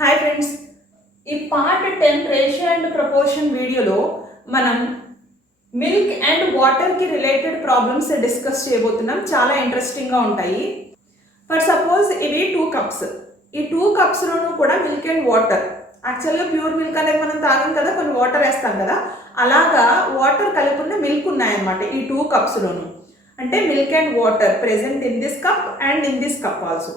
Hi friends, ఈ part 10 ratio and proportion వీడియోలో మనం మిల్క్ అండ్ వాటర్కి రిలేటెడ్ ప్రాబ్లమ్స్ డిస్కస్ చేయబోతున్నాం. చాలా ఇంట్రెస్టింగ్గా ఉంటాయి. ఫర్ సపోజ్ ఇవి 2 కప్స్. ఈ 2 కప్స్లోనూ కూడా మిల్క్ అండ్ వాటర్, యాక్చువల్గా ప్యూర్ మిల్క్ అనేది మనం తాగం కదా, కొన్ని వాటర్ వేస్తాం కదా, అలాగా వాటర్ కలిపిన మిల్క్ ఉన్నాయన్నమాట ఈ 2 కప్స్లోనూ. అంటే milk and water present in this cup and in this cup also.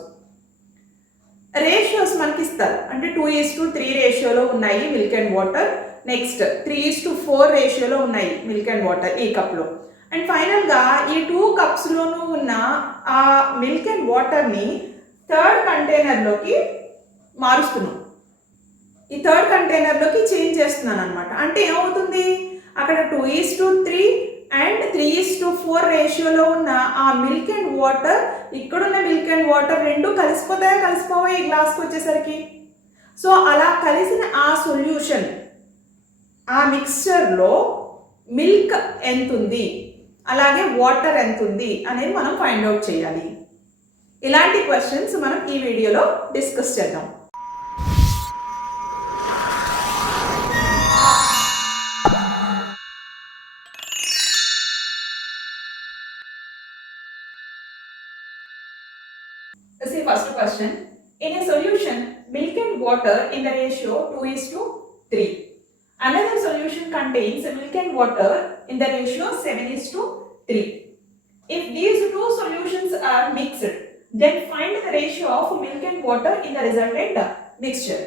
Ratios మనకి ఇస్తారు, అంటే 2:3 రేషియోలో ఉన్నాయి మిల్క్ అండ్ వాటర్. నెక్స్ట్ 3:4 రేషియోలో ఉన్నాయి మిల్క్ అండ్ వాటర్ ఈ కప్లో. అండ్ ఫైనల్గా ఈ 2 కప్స్లోనూ ఉన్న ఆ మిల్క్ అండ్ వాటర్ని థర్డ్ కంటైనర్లోకి మారుస్తున్నాం. ఈ థర్డ్ కంటైనర్లోకి చేంజ్ చేస్తున్నాను అనమాట. అంటే ఏమవుతుంది, అక్కడ 2:3 అండ్ 3:4 రేషియోలో ఉన్న ఆ మిల్క్ అండ్ వాటర్, ఇక్కడున్న మిల్క్ అండ్ వాటర్ రెండు కలిసిపోవా ఈ గ్లాస్కి వచ్చేసరికి. సో అలా కలిసిన ఆ సొల్యూషన్, ఆ మిక్స్చర్లో మిల్క్ ఎంత ఉంది, అలాగే వాటర్ ఎంత ఉంది అనేది మనం ఫైండ్ అవుట్ చేయాలి. ఇలాంటి క్వశ్చన్స్ మనం ఈ వీడియోలో డిస్కస్ చేద్దాం. See, first question. In a solution, milk and water in the ratio 2:3. Another solution contains milk and water in the ratio 7:3. If these two solutions are mixed, then find the ratio of milk and water in the resultant mixture.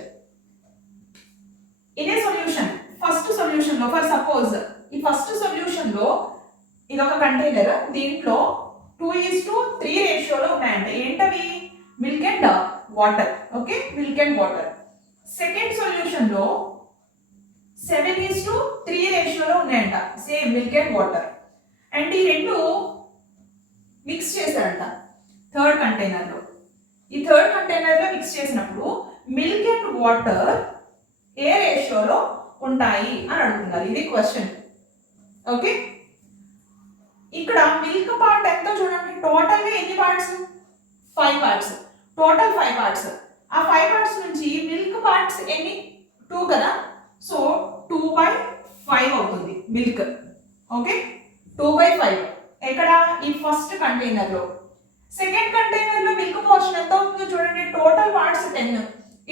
In a solution, first solution lo, for suppose ఈ first solution లో ఇది ఒక container, దీంట్లో 2:3 రేషియోలో ఉన్నాయంట. ఏంటవి? Milk and water. Okay, milk and water. Second solution లో 7:3 రేషియోలో ఉన్నాయంట, same milk and water. And ఈ రెండు మిక్స్ చేశారంట థర్డ్ కంటైనర్ లో. ఈ థర్డ్ కంటైనర్ లో మిక్స్ చేసినప్పుడు మిల్క్ అండ్ వాటర్ ఏ రేషియోలో ఉంటాయి అని అడుగుతున్నారు. ఇది క్వశ్చన్. ఓకే, ఇక్కడ మిల్క్ పార్ట్ ఎంతో చూడండి. టోటల్ గా ఎన్ని పార్ట్స్? 5 పార్ట్స్. Total 5 parts. ఆ 5 పార్ట్స్ నుంచి మిల్క్ పార్ట్స్ ఎన్ని? 2 కదా. సో 2/5 అవుతుంది మిల్క్. ఓకే, 2/5 ఎక్కడ? ఈ ఫస్ట్ కంటైనర్ లో. సెకండ్ కంటైనర్ లో మిల్క్ పోర్షన్ ఎంత అవుతుందో చూడండి. Total parts 10.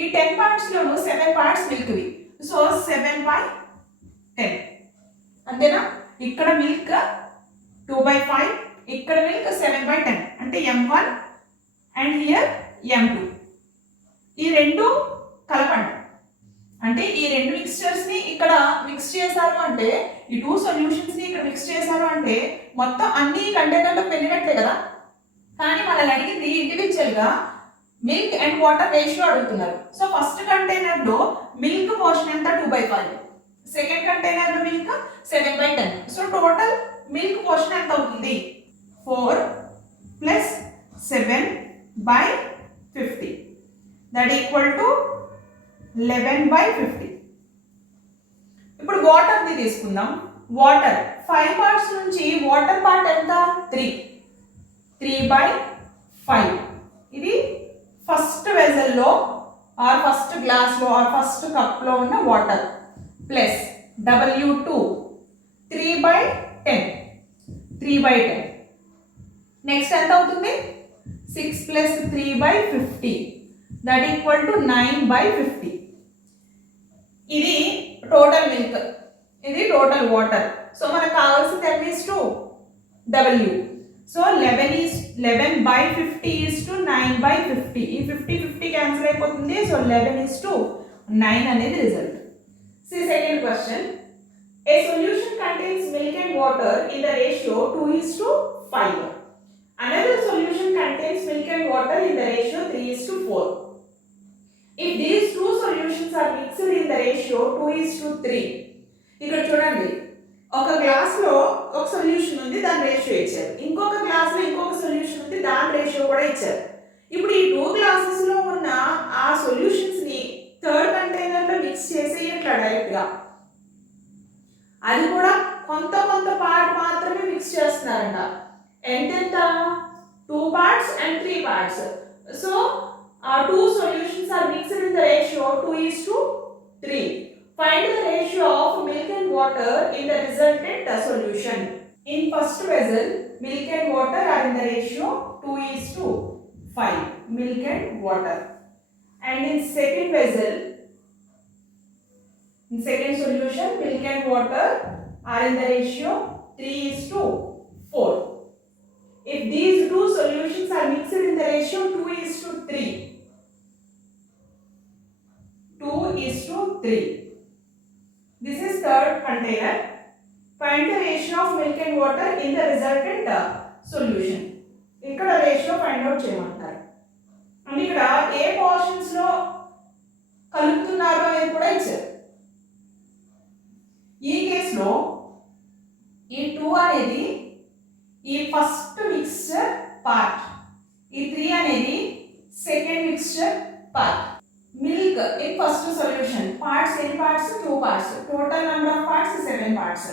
ఈ 10 పార్ట్స్ లోను 7 పార్ట్స్ మిల్క్వి. సో 7/10 అంతేనా. ఇక్కడ మిల్క్ 2/5, ఇక్కడ మిల్క్ 7/10, అంటే m1 అండ్ హియర్ m2. ఈ రెండు కలపండి. అంటే ఈ రెండు మిక్స్చర్స్ ని ఇక్కడ మిక్స్ చేశారు అంటే, ఈ 2 సొల్యూషన్స్ ని ఇక్కడ మిక్స్ చేశారు అంటే మొత్తం అన్ని కంటైనర్లో వెళ్ళినట్లే కదా. కానీ మనల్ని అడిగింది ఇండివిజువల్ గా మిల్క్ అండ్ వాటర్ రేషియో అడుగుతున్నారు. సో ఫస్ట్ కంటైనర్ లో మిల్క్ పోర్షన్ ఎంత? 2/5. సెకండ్ కంటైనర్ లో milk 7/10. So total milk portion ఎంత అవుతుంది? 4 + 7/50, దట్ ఈక్వల్ టు 11/50. ఇప్పుడు వాటర్ ది తీసుకుందాం. వాటర్ 5 పార్ట్స్ నుంచి వాటర్ పార్ట్ ఎంత? 3/5. ఇది ఫస్ట్ వెజల్ లో ఆర్ ఫస్ట్ గ్లాస్ లో ఆర్ ఫస్ట్ కప్ లో ఉన్న వాటర్ ప్లస్ W2 3/10. నెక్స్ట్ ఎంత అవుతుంది? 6 + 3/50, దట్ ఈక్వల్ టు 9/50. ఇది టోటల్ మిల్క్, ఇది టోటల్ వాటర్. సో మనకు కావాల్సింది W. సో 11/50 = 9/50. ఈ 50 క్యాన్సిల్ అయిపోతుంది. సో 11:9 అనేది result. See, second question. A solution contains milk and water in the ratio 2:5. Another solution contains milk and water in the ratio 3:4. If these two solutions are mixed in the ratio 2:3, ఇక్కడ చూడండి, ఒక glass లో ఒక solution ఉంది, దాని ratio ఇచ్చారు. ఇంకొక glass లో ఇంకొక సొల్యూషన్ ఉంది, దాని రేషియో కూడా ఇచ్చారు. ఇప్పుడు ఈ 2 గ్లాసెస్ లో ఉన్న ఆ సొల్యూషన్స్ ని థర్డ్ కంటైనర్ లో మిక్స్ చేసి ఇట్లా డైరెక్ట్ గా, అది కూడా కొంత పార్ట్ మాత్రమే మిక్స్ చేస్తున్నారంట. ఎంత? 2 parts and 3 parts. So two solutions are mixed in the ratio 2:3. Find the ratio of milk and water in the resultant solution. In first vessel, milk and water are in the ratio 2:5. Milk and water. And in second vessel, in second solution, milk and water are in the ratio 3:4. If these two solutions are mixed in the ratio 2:3, 2:3. This is third container. Find the ratio of milk and water in the resultant solution. ఇక్కడ ratio find out చేయమంటారు. అంటే ఇక్కడ ఏ portions లో కలుపుతున్నారు అనేది కూడా ఇచ్చారు. ఈ కేసులో ఈ 2 అనేది ఈ ఫస్ట్ మిక్స్చర్ పార్ట్, ఈ 3 అనేది second mixture part. Milk in first solution, parts, n parts, 2 parts, total number of parts 7 parts.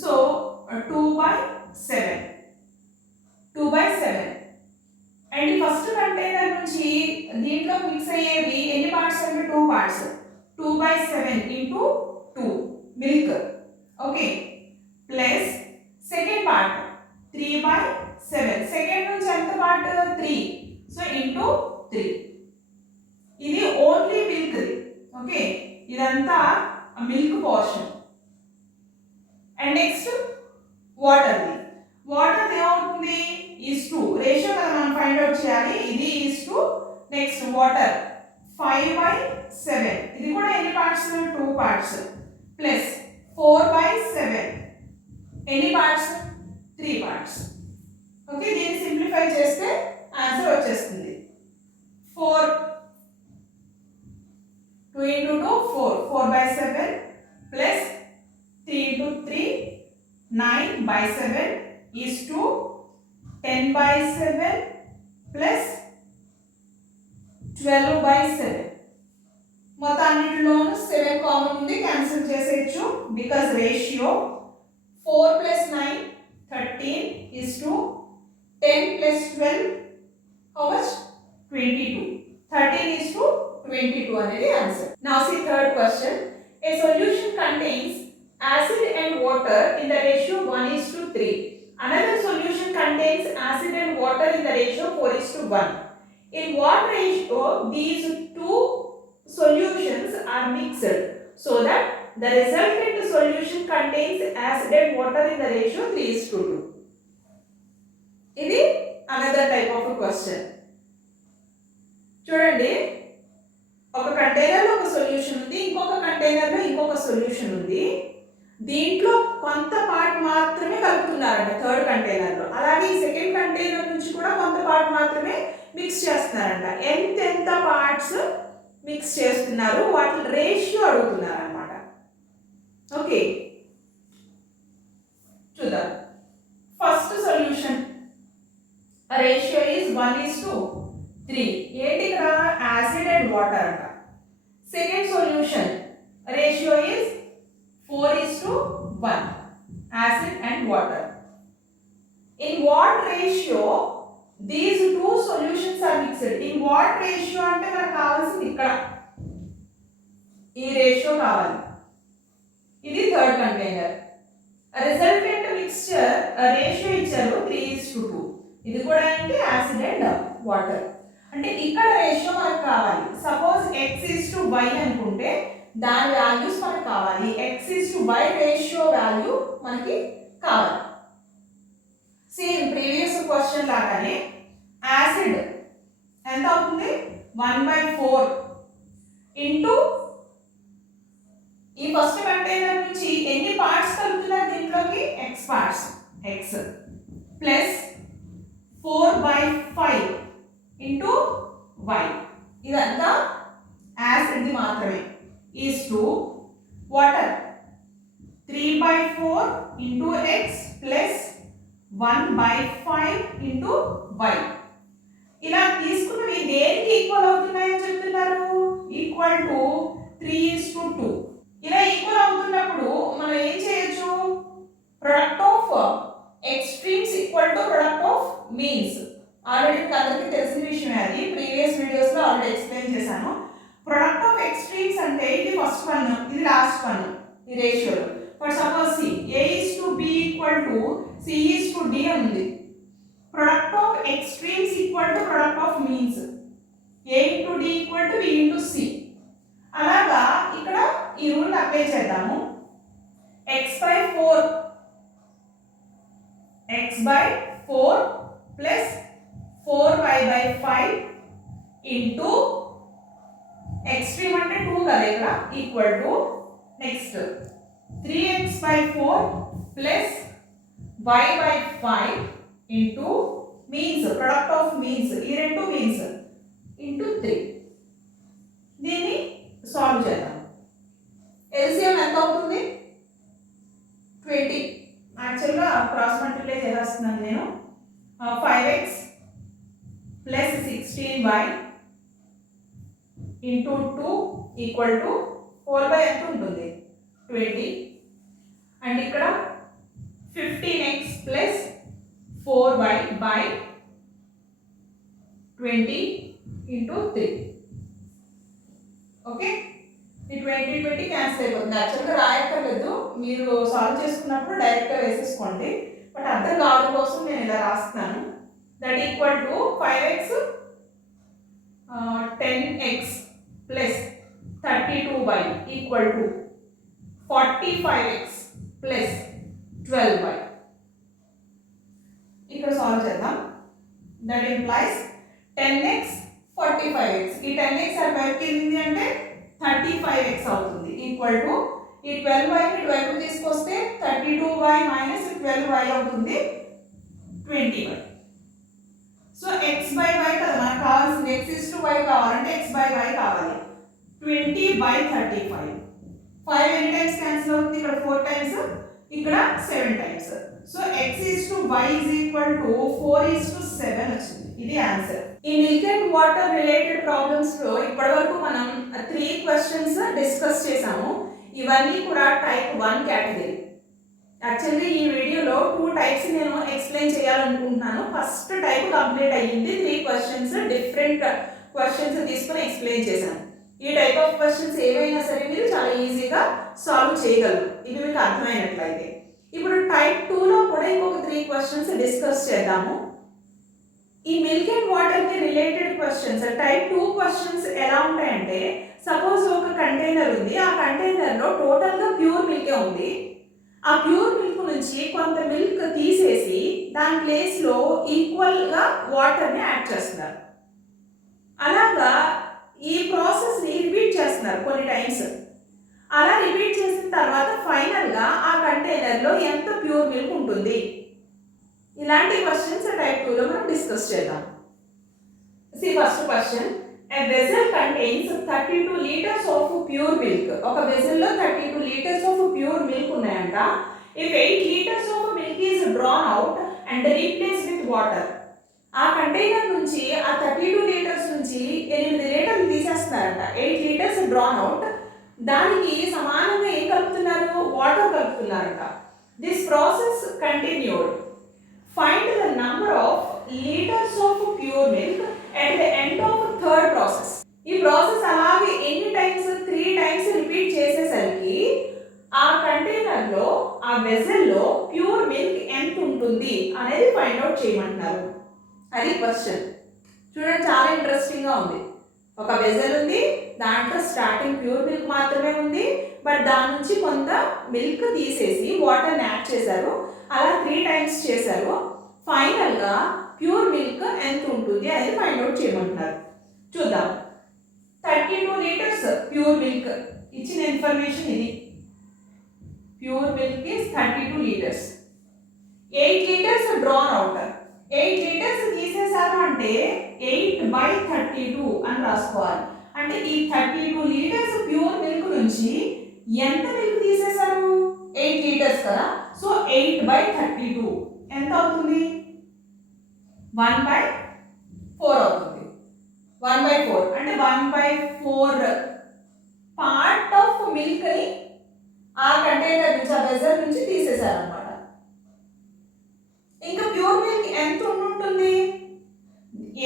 So 2/7, 2/7. And the first container నుంచి దీంట్లో మిక్స్ అయ్యేవి ఎన్ని పార్ట్స్ అంటే 2 parts, 2/7 into 2 milk. Okay, plus second part 3/7, second నుంచి ఎంత part 3, so into 3. ఇది only milk. Okay, ఇదంతా milk portion. And next వాటర్ది. వాటర్ది ఏమవుతుంది? ఈస్ 2 రేషియో కదా మనం ఫైండ్ అవుట్ చేయాలి. ఇది ఈస్ 2. నెక్స్ట్ వాటర్ 5/7, ఇది కూడా ఎన్ని పార్ట్స్? 2 పార్ట్స్. ప్లస్ 4/7, ఎన్ని పార్ట్స్? 3 పార్ట్స్. ఓకే, దీన్ని సింప్లిఫై చేస్తే ఆన్సర్ వచ్చేస్తుంది. 4 2 into 2 4, 4/7 plus 3 into 3 9/7 is 2, 10/7 plus 12/7. మొత్తాన్నిటిలోనూ 7 common ఉంది, క్యాన్సిల్ చేసేయచ్చు. Because ratio 4 plus 9 13 is 2, 10 plus 12 how much? 22. 13 is 2, 22 అనేది answer. Now see third question. A solution contains acid and water in the ratio 1:3. Another solution contains acid and water in the ratio 4:1. In what ratio these two solutions are mixed so that the resultant solution contains acid and water in the ratio 3:2? ఇది another type of a question. చూడండి, ఒక కంటైనర్లో ఒక solution ఉంది, ఇంకొక కంటైనర్లో ఇంకొక solution ఉంది. దీంట్లో కొంత పార్ట్ మాత్రమే కలుపుతున్నారంట థర్డ్ కంటైనర్లో. అలాగే ఈ సెకండ్ కంటైనర్ నుంచి కూడా కొంత పార్ట్ మాత్రమే మిక్స్ చేస్తున్నారంట. ఎంత పార్ట్స్ మిక్స్ చేస్తున్నారు, వాటి రేషియో అడుగుతున్నారు అనమాట. ఓకే, చూద్దాం. First solution ratio is 1:3. ఏంటి ఇక్కడ? యాసిడ్ అండ్ వాటర్ అంట. Second solution ratio is 4:1, acid and water. In what ratio these two solutions are mixed? In what ratio అంటే మనకు కావాల్సింది ఇక్కడ ఈ రేషియో కావాలి. ఇది third container. Resultant mixture ratio ఇచ్చారు 3:2. ఇది కూడా ఏంటి? Acid and water. అంటే ఇక్కడ రేషియో మనకు కావాలి. సపోజ్ x:y అనుకుంటే దాని వాల్యూస్ మనకు కావాలి. x:y రేషియో వాల్యూ మనకి కావాలి. సేమ్ ప్రీవియస్ క్వశ్చన్ లాగానే యాసిడ్ ఎంత అవుతుంది? 1/4 ఇంటూ ఈ ఫస్ట్ కంటైనర్ నుంచి ఎన్ని పార్ట్స్ కలుపుతున్నారు దీంట్లోకి? x parts, x plus 4/5 into y. ఇదంతా యాసిడ్ మాత్రమే. Is 2 water 3/4 into x plus 1/5 into y. ఇలా తీసుకున్నవి దేనికి ఈక్వల్ అవుతున్నాయని చెప్తున్నారు? Equal to 3:2. ఇలా ఈక్వల్ అవుతున్నప్పుడు మనం ఏం చేయొచ్చు? Product of extremes equal to product of means. Already అందరికీ తెలిసిన విషయమే, అది ప్రీవియస్ వీడియోస్ లో ఆల్రెడీ ఎక్స్ప్లెయిన్ చేశాను. ప్రొడక్ట్ ఆఫ్ ఎక్స్ట్రీమ్స్ అంటే ఇది ఫస్ట్ వన్, ఇది లాస్ట్ వన్ ఈ రేషియోలో. For suppose C A:B = C:D ఉంది. Product of extremes equal to product of means. A:D = B:C. అలాగా ఇక్కడ ఈ రూల్ అప్లై చేద్దాము. x/4 plus 4y/5 into extreme అంటే 2 కదా ఇక్కడ equal to next 3x/4 plus y/5 into means, product of means, ఈ రెండు మీన్స్ ఇంటూ 3. దీన్ని సాల్వ్ చేద్దాం. ఎల్సిఎం ఎంత అవుతుంది? 20. యాక్చువల్గా క్రాస్ మల్టిప్లై చేస్తున్నాను నేను. 5x plus 16y into 2 equal to 4 ఎంత ఉంటుంది? 20. అండ్ ఇక్కడ 15x plus 4y by 20 into 3. Okay, ఈ 20 క్యాన్సిల్ అయిపోతుంది. యాక్చువల్గా రాయక్కర్లేదు, మీరు సాల్వ్ చేసుకున్నప్పుడు డైరెక్ట్గా వేసేసుకోండి. బట్ అర్థం కావడం కోసం నేను ఇలా రాస్తున్నాను. That equal to 5x 10x plus 32y equal to 45x plus 12y. ఇక్కడ సాల్వ్ చేద్దాం. That implies 10x 45x. ఈ 10x అటు వైపుకి వెళ్ళింది అంటే 35x అవుతుంది ఈక్వల్ టు ఈ 12y ని ఇటువైపు తీసుకొస్తే 32y మైనస్ 12y అవుతుంది 20y. సో x/y కదా మనకు కావాల్సింది. x is to y కావాలంటే x/y కావాలి. 20/35. 5 ఎన్ని టైమ్స్ క్యాన్సిల్ అవుతుంది? ఇక్కడ 4 టైమ్స్, ఇక్కడ 7 times. So x is to y is equal to 4 is to 7 వచ్చింది. ఇది ఆన్సర్. ఈ milk and water related problems లో ఇప్పటివరకు మనం 3 క్వశ్చన్స్ డిస్కస్ చేసాము. ఇవన్నీ కూడా టైప్ 1 కేటగిరీ. యాక్చువల్లీ ఈ వీడియోలో 2 టైప్స్ నేను ఎక్స్ప్లెయిన్ చేయాలనుకుంటున్నాను. ఫస్ట్ టైప్ కంప్లీట్ అయ్యింది. 3 క్వశ్చన్స్ డిఫరెంట్ క్వశ్చన్స్ తీసుకొని ఎక్స్ప్లెయిన్ చేశాను. ఈ టైప్ ఆఫ్ క్వశ్చన్స్ ఏవైనా సరే మీరు చాలా ఈజీగా సాల్వ్ చేయగలరు, ఇది మీకు అర్థమైనట్లయితే. ఇప్పుడు టైప్ 2లో కూడా ఇంకొక 3 క్వశ్చన్స్ డిస్కస్ చేద్దాము. ఈ మిల్క్ అండ్ వాటర్ కి రిలేటెడ్ క్వశ్చన్స్ టైప్ 2 క్వశ్చన్స్ ఎలా ఉంటాయంటే, సపోజ్ ఒక కంటైనర్ ఉంది. ఆ కంటైనర్ లో టోటల్ గా ప్యూర్ మిల్కే ఉంది. ఆ ప్యూర్ మిల్క్ నుంచి కొంత మిల్క్ తీసేసి దాని ప్లేస్ లో ఈక్వల్ గా వాటర్ ని యాడ్ చేస్తున్నారు. అలాగా ఈ ప్రాసెస్ ని రిపీట్ చేస్తున్నారు కొన్ని టైమ్స్. అలా రిపీట్ చేసిన తర్వాత ఫైనల్ గా ఆ కంటైనర్ లో ఎంత ప్యూర్ మిల్క్ ఉంటుంది? ఇలాంటి క్వశ్చన్స్ టైప్ 2 లో మనం డిస్కస్ చేద్దాం. సి first question, a vessel contains 32 liters of pure milk. ఒక వెసల్ లో 32 liters of pure milk ఉన్నాయంట. if 8 liters of milk is drawn out and replaced with water, ఆ కంటైనర్ నుంచి ఆ 32 లీటర్స్ నుంచి 8 లీటర్లు తీసేస్తున్నారంట. 8 లీటర్స్ డ్రాన్ అవుట్, దానికి సమానంగా ఏం కలుపుతున్నారు? వాటర్ కలుపుతున్నారంట. This process continued. Find the number of litres of pure milk at the end of third process. ఈ ప్రాసెస్ అలాగే ఎన్ని టైమ్స్? 3 టైమ్స్ రిపీట్ చేసేసరికి ఆ కంటైనర్ లో, ఆ వెసల్ లో ప్యూర్ మిల్క్ ఎంత ఉంటుంది అనేది ఫైండ్ అవుట్ చేయమంటున్నారు. అది క్వశ్చన్. చూడండి, చాలా ఇంట్రెస్టింగ్ గా ఉంది. ఒక వెసల్ ఉంది, దాంట్లో స్టార్టింగ్ ప్యూర్ మిల్క్ మాత్రమే ఉంది. బట్ దాని నుంచి కొంత మిల్క్ తీసేసి వాటర్ యాడ్ చేశారు. అలా 3 టైమ్స్ చేశారు. ఫైనల్ గా ప్యూర్ మిల్క్ ఎంత ఉంటుంది అనేది ఫైండ్ అవుట్ చేయమంటున్నారు. చూద్దాం. 32 లీటర్స్ ప్యూర్ మిల్క్ ఇచ్చిన ఇన్ఫర్మేషన్ ఇది. Pure milk is 32 litres. 8 litres drawn out. 8 litres తీసేశారు అంటే 8/32 అని రాసుకోవాలి. అంటే ఈ 32 లీటర్స్ ప్యూర్ మిల్క్ నుంచి ఎంత మిల్క్ తీసేశారు? 8 లీటర్స్ కదా. సో 8/32 ఎంత అవుతుంది? 1/4 అవుతుంది. 1/4 అంటే 1/4 పార్ట్ ఆఫ్ మిల్క్ ని ఆ కంటైనర్ నుంచి, ఆ వెసల్ నుంచి తీసేశారన్నమాట. ఇంకా ప్యూర్ మిల్క్ ఎంత ఉంటుంది?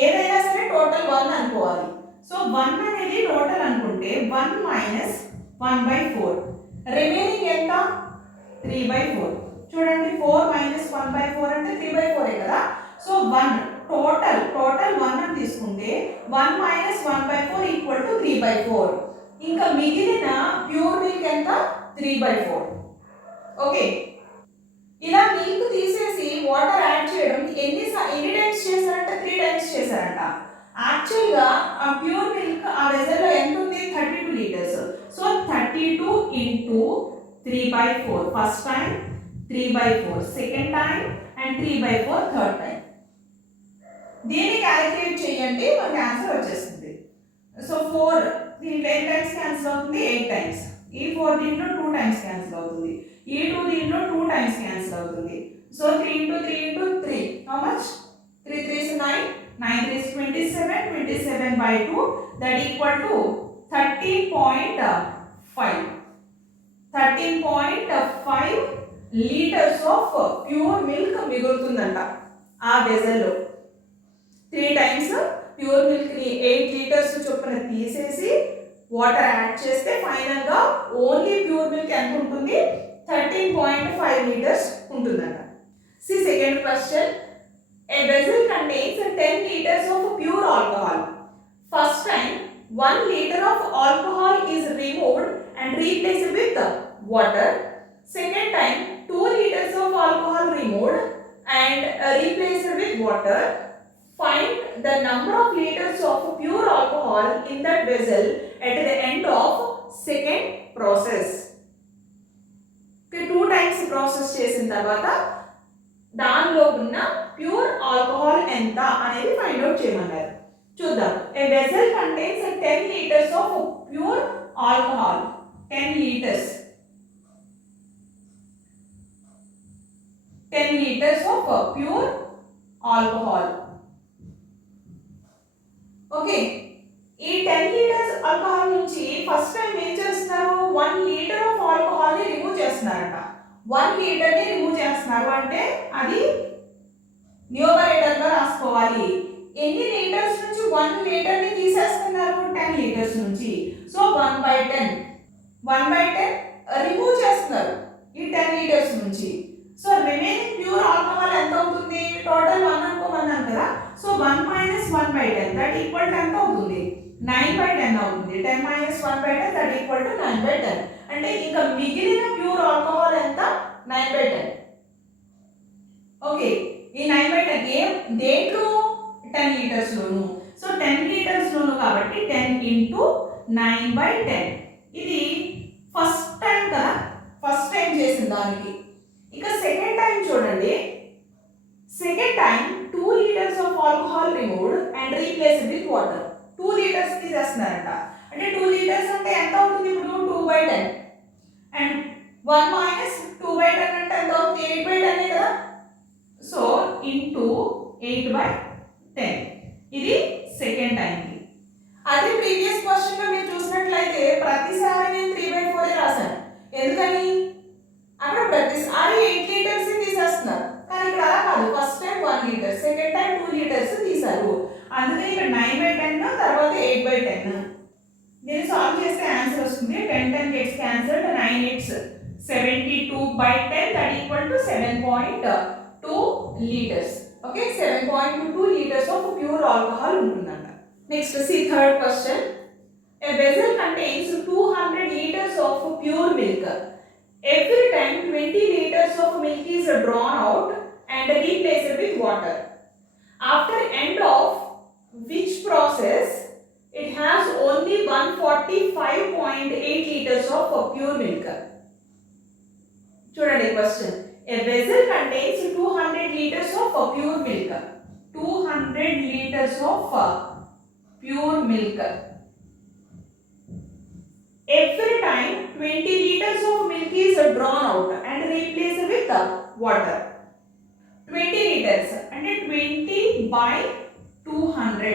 ఏదైనా సరే టోటల్ 1 అనుకోవాలి. సో 1 అనేది టోటల్ అనుకుంటే 1 మైనస్ 1/4 రిమైనింగ్ ఎంత 3/4 చూడండి 4 మైనస్ 1/4 అంటే 3/4 కదా సో 1 టోటల్ 1 అని తీసుకుంటే 1 మైనస్ 1/4 ఈక్వల్ టు 3/4 ఇంకా మిగిలిన ప్యూర్ మిల్క్ ఎంత 3/4 ఓకే ఇలా మిల్క్ తీసేసి వాటర్ యాడ్ చేయడం ఎన్ని టైమ్స్ చేశారంటే 3 టైమ్స్ చేశారంట యాక్చువల్ గా ఆ ప్యూర్ మిల్క్ ఆ వెజల్ లో ఎంత ఉంది 32 litres so 32 into 3/4 first time 3/4 second time and 3/4 third time దీన్ని క్యాలిక్యులేట్ చేయండి మనకి ఆన్సర్ వచ్చేస్తుంది సో 4 దీంట్లో 8 టైమ్స్ క్యాన్సిల్ అవుతుంది 8 టైమ్స్ ఈ 4 దీంట్లో 2 టైమ్స్ క్యాన్సిల్ అవుతుంది ఈ 2 దీంట్లో 2 టైమ్స్ క్యాన్సిల్ అవుతుంది so 3 into 3 into 3 how much 3 3 is 9 9 3 is 27 27/2 that equal to 13.5 liters of pure milk మిగులుతుందంట ఆ వెజల్లో 3 టైమ్స్ ప్యూర్ మిల్క్ ని 8 లీటర్స్ చొప్పున తీసేసి వాటర్ యాడ్ చేస్తే ఫైనల్ గా ఓన్లీ ప్యూర్ మిల్క్ ఎంత ఉంటుంది 13.5 liters ఉంటుందంట సి second question a vessel contains 10 liters of pure alcohol first time 1 liter of alcohol is removed and replaced with water second time 2 liters of alcohol removed and replaced with water find the number of liters of pure alcohol in that vessel at the end of second process okay 2 times process చేసిన తర్వాత దానిలో ఉన్న pure alcohol ఎంత అనేది find out చేయమన్నారు చూద్దాం a vessel contains 10 liters of pure alcohol 10 liters of pure alcohol okay ఈ 10 litres alcohol నుంచి ఫస్ట్ టైం ఏం చేస్తున్నారు 1 లీటర్ ఆఫ్ ఆల్కహాల్ ని రిమూవ్ చేస్తున్నారంట 1 లీటర్ ని రిమూవ్ చేస్తున్నారు అంటే అది న్యూమరేటర్ లో రాసుకోవాలి ఎన్ని లీటర్స్ నుంచి 1 లీటర్ ని తీసేస్తున్నారు 10 లీటర్స్ నుంచి సో 1/10 రిమూవ్ చేస్తున్నారు ఈ 10 లీటర్స్ నుంచి సో రిమైనింగ్ ప్యూర్ ఆల్కహాల్ ఎంత అవుతుంది టోటల్ 1 అనుకోమన్నాను కదా so 1 minus 1/10 that equal to ఎంత అవుతుంది 9/10 అవుతుంది 10 minus 1/10 that equal to 9/10 అంటే ఇంకా మిగిలిన ప్యూర్ ఆల్కహాల్ ఎంత 9/10 ఓకే ఈ 9/10 దేంట్లో 10 లీటర్స్ లోను సో 10 లీటర్స్ లోను కాబట్టి 10 into 9/10 ఇది ఫస్ట్ టైం కదా ఫస్ట్ టైం చేసిన దానికి ఇక సెకండ్ టైం చూడండి second time 2 liters of alcohol removed and replaced with water 2 liters తీసేస్తున్నారంట అంటే 2 liters అంటే ఎంత అవుతుంది ఇప్పుడు 2/10 and 1 minus 2/10 అంటే ఎంత అవుతుంది 8/10 కదా సో into 8/10 ఇది సెకండ్ టైం కి అదే ప్రీవియస్ క్వశ్చన్ లో మీరు చూసినట్లయితే ప్రతిసారి నేను 3/4 రాశాను ఎందుకని అక్కడ ప్రతిసారి 8 లీటర్స్ తీసేస్తున్నారు కానీ ఇక్కడ అలా కాదు first time 1 litre second time 2 litres తీశారు అందుకే ఇక్కడ 9/10 తర్వాత 8/10 దీన్ని సాల్వ్ చేస్తే ఆన్సర్ వస్తుంది 10 gets cancelled 9 8s 72/10 that equal to 7.2 liters okay 7.22 liters of pure alcohol ఉంటుందంట next see third question a vessel contains 200 liters of pure milk every time 20 liters of milk is drawn out and replaced with water after end of which process it has only 145.8 liters of pure milk చూడండి question a vessel contains 200 liters of pure milk 200 liters of pure milk every time 20 liters of milk is drawn out and replaced with water 20 liters అంటే 20/200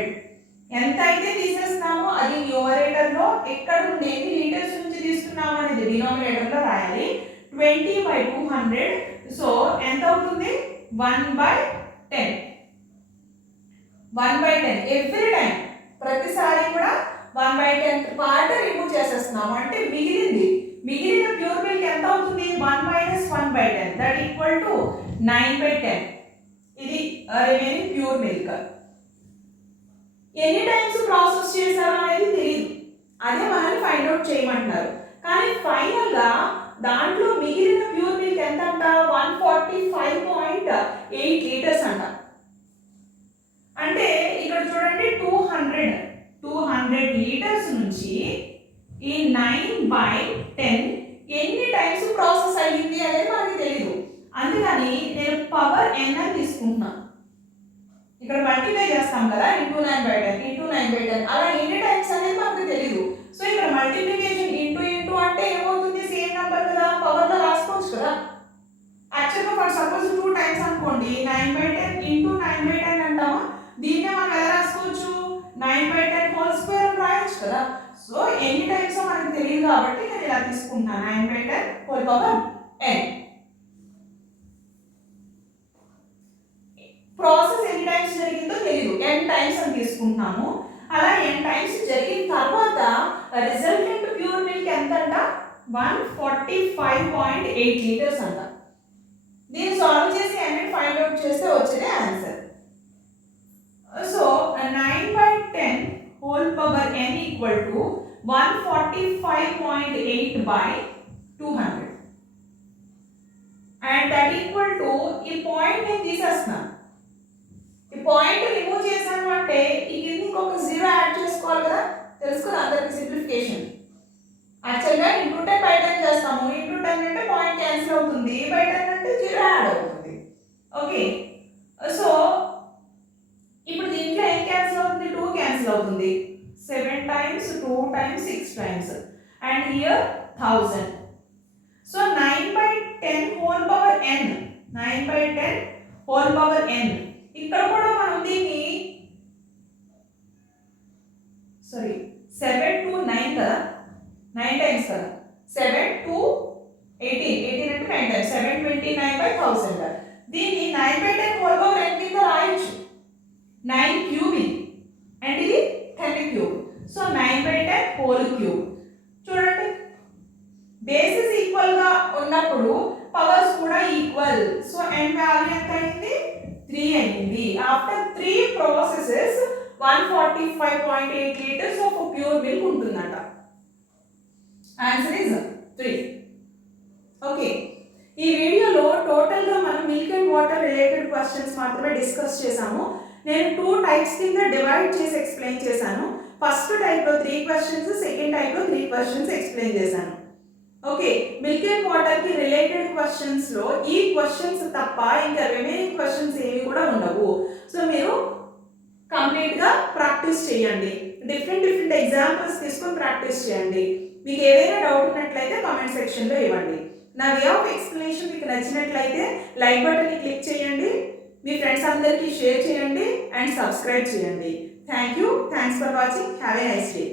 ఎంత అయితే తీసేస్తున్నామో అది numerator లో ఎక్కడ నుండి ఎన్ని litres నుంచి తీసుకున్నామో అనేది డినామినేటర్ లో రాయాలి 20/200 సో ఎంత అవుతుంది 1/10 ఎవ్రీ టైం ప్రతిసారి కూడా చేస్తున్నాము అంటే మిగిలిన ప్యూర్ మిల్క్ ఎంత అవుతుంది 1-1/10 దట్ ఈక్వల్ టు 9/10 ఇది రిమైనింగ్ ప్యూర్ మిల్క్ ఎన్ని టైమ్స్ ప్రాసెస్ చేశారు అనేది తెలియదు అదే మనల్ని ఫైండ్ అవుట్ చేయమంటున్నారు కానీ ఫైనల్ గా దాంట్లో మిగిలిన ప్యూర్ మిల్క్ ఎంత అంట 145.8 లీటర్స్ అంట అంటే ఇక్కడ చూడండి 200 లీటర్స్ నుంచి ఈ 9/10 ఎన్ని టైమ్స్ ప్రాసెస్ అయ్యింది అనేది మనకి తెలియదు అందుకని నేను పవర్ n అని తీసుకుంటున్నాను ఇక్కడ మల్టిప్లై చేస్తాం కదా ఇంటూ 9/10 అలా ఎన్ని టైమ్స్ అనేది మనకు తెలియదు సో ఇక్కడ మల్టిప్లికేషన్ ఇంటూ అంటే ఏమవుతుంది సేమ్ నంబర్ కదా పవర్ లో రాసుకోవచ్చు కదా యాక్చువల్గా ఫర్ సపోజ్ 2 టైమ్స్ అనుకోండి 9/10 ఇంటూ 9/10 అంటామా దీన్నే మనం ఎలా రాసుకోవచ్చు 9/10 హోల్ స్క్వేర్ అని రాయొచ్చు కదా సో ఎన్ని టైమ్స్ మనకు తెలియదు కాబట్టి నేను ఇలా తీసుకుంటాను 9/10 హోల్ పవర్ n ప్రాసెస్ ఎన్ని టైమ్స్ జరిగిందో తెలియదు n టైమ్స్ అని తీసుకుంటున్నాము అలా n టైమ్స్ జరిగిన తర్వాత రిజల్టెంట్ ప్యూర్ మిల్క్ ఎంత అంట 145.8 లీటర్స్ అంట దీన్ని సాల్వ్ చేసి n ని ఫైండ్ అవుట్ చేస్తే వచ్చేదే answer so 9/10 whole power n equal to 145.8/200 and that equal to ఈ పాయింట్ ని తీసేస్తున్నాను ఈ పాయింట్ రిమూవ్ చేసాను అంటే ఈ కింద ఇంకొక 0 యాడ్ చేసుకోవాలి కదా తెలుసు కదా అందరికి సింప్లిఫికేషన్ యాక్చువల్గా ఇంటూ 10/10 చేస్తాము ఇంటూ 10 అంటే పాయింట్ క్యాన్సిల్ అవుతుంది బై 10 అంటే 0 యాడ్ అవుతుంది ఓకే సో ఇప్పుడు దీంట్లో ఏం క్యాన్సిల్ అవుతుంది 2 క్యాన్సిల్ అవుతుంది 7 times 2 times 6 times and here 1000 so 9/10 whole power n 9/10 whole power n ఇక్కడ కూడా మనం దీన్ని 7 to 9 కదా 9 times కదా 7 to 18 అంటే 9 times 729/1000 దీన్ని 9/10 whole power n కింద రాయొచ్చు 9 క్యూబ్ అండ్ ఇది 10 క్యూబ్ సో 9/10 హోల్ క్యూబ్ చూడండి బేసెస్ ఈక్వల్ గా ఉన్నప్పుడు పవర్స్ కూడా ఈక్వల్ సో n వాల్యూ ఎంత అయింది 3 అయింది after 3 processes 145.8 litres of pure milk ఉంటుందంట ఆన్సర్ ఇస్ 3 ఓకే ఈ వీడియోలో టోటల్ గా మనం milk and water related questions మాత్రమే డిస్కస్ చేసాము నేను 2 టైప్స్ కింద డివైడ్ చేసి ఎక్స్ప్లెయిన్ చేశాను ఫస్ట్ టైప్ లో 3 క్వశ్చన్స్ సెకండ్ టైప్ లో 3 క్వశ్చన్స్ ఎక్స్ప్లెయిన్ చేశాను ఓకే మిల్క్ అండ్ వాటర్ కి రిలేటెడ్ క్వశ్చన్స్ లో ఈ క్వశ్చన్స్ తప్ప ఇంకా రిమైనింగ్ క్వశ్చన్స్ ఏవి కూడా ఉండవు సో మీరు కంప్లీట్ గా ప్రాక్టీస్ చేయండి డిఫరెంట్ ఎగ్జాంపుల్స్ తీసుకొని ప్రాక్టీస్ చేయండి మీకు ఏదైనా డౌట్ ఉన్నట్లయితే కామెంట్ సెక్షన్ లో ఇవ్వండి నా వే ఆఫ్ ఎక్స్ప్లెనేషన్ మీకు నచ్చినట్లయితే లైక్ బటన్ ని క్లిక్ చేయండి మీ ఫ్రెండ్స్ అందరికీ షేర్ చేయండి అండ్ సబ్స్క్రైబ్ చేయండి thanks for watching have a nice day